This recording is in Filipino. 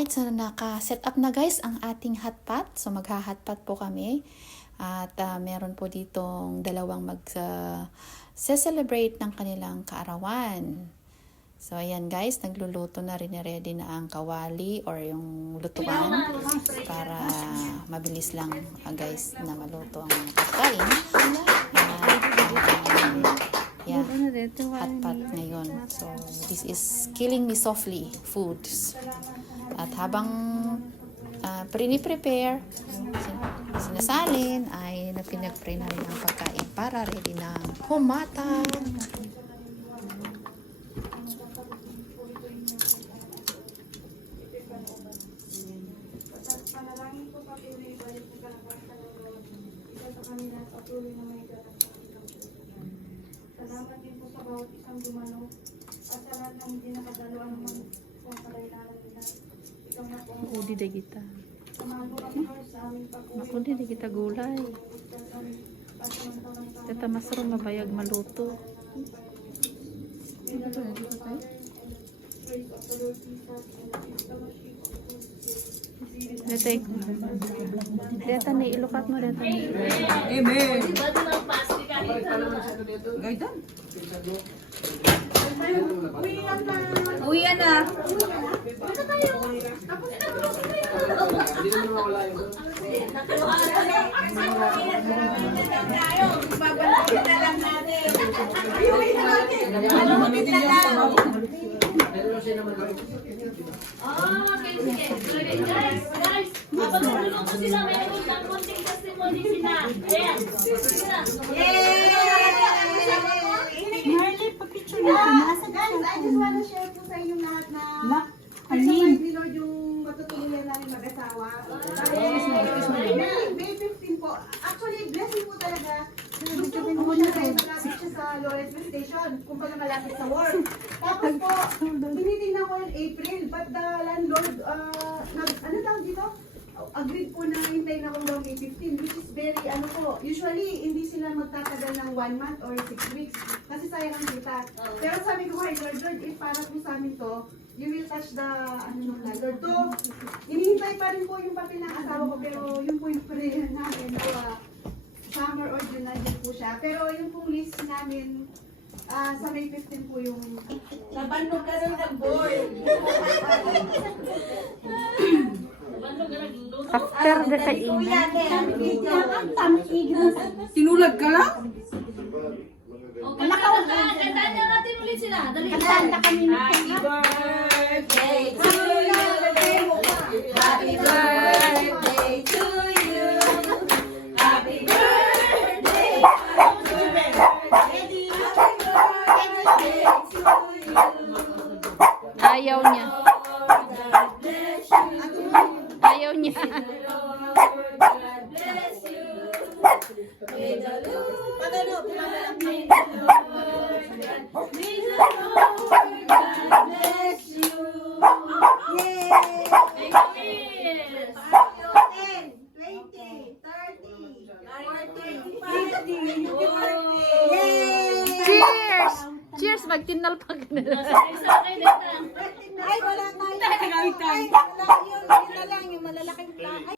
Alright, so naka-set up na guys ang ating hotpot. So magha-hotpot po kami. At meron po ditong dalawang mag-celebrate ng kanilang kaarawan. So ayan guys, nagluluto na rin, ready na ang kawali or yung lutuan para mabilis lang guys na maluto ang pagkain. Yeah, hotpot ngayon. So this is Killing Me Softly Foods. At habang prepare, sinasalin ay pinag-pray na rin ang pagkain para ready na humatag. Panalangin po patuloy, balik po kalakasan ng Lord. Isa sa kanila patuloy na may ganap sa kanilang puso. Salamat din po sa bawat isang dumalo at sa lahat ng hindi nakadalo naman kung kalailaran nila. Ikaw na po ang Udi na kita. samahan mo kami Lord sa aming pag-uwi. Udi na kita gulay. Tata masarap mabayag maluto. Praise of the Lord Jesus and the fellowship of the Holy Spirit. Deta ni ilukat mo deta ni. Amen. Gaitan. Uwian na. Habang naluluto sila, mayroon ng konting testimony sila. Ayan. Marley, pag-picture na ito. Guys, I just wanna share po sa inyo lahat na kasama ni Lord yung matutuluyan namin mag-asawa. May 15 po. Actually, blessing po talaga. Gusto ko po siya dahil malapit siya sa Lawrence Station. Kung pala malapit sa work. Tapos po, tinitingnan ko yung April. But the landlord, ano tawag dito? Agreed po na hintayin ako ng May 15, which is very, usually hindi sila magtatagal ng 1 month or 6 weeks kasi sayang ang kita. Pero sabi ko, Lord, if para po sa amin to, you will touch the, Lord, to, hinihintay pa rin po yung papel ng asawa ko, pero yun po yung prayer namin, summer or July din po siya. Pero yung pong list namin, sa May 15 po yung... Nabandog ka rin ng board. After the kainan. Tinulag ka lang? Kantaan na natin ulit sila. Dali. Happy birthday to you. Happy birthday to you. Happy birthday. Ayaw niya. Ayaw niya. Cheers! Cheers! Magtinal pa ganun. Isa kayo dito. Ay, wala tayo. Nagawin tayo. Ay, yun na lang, yung malalaking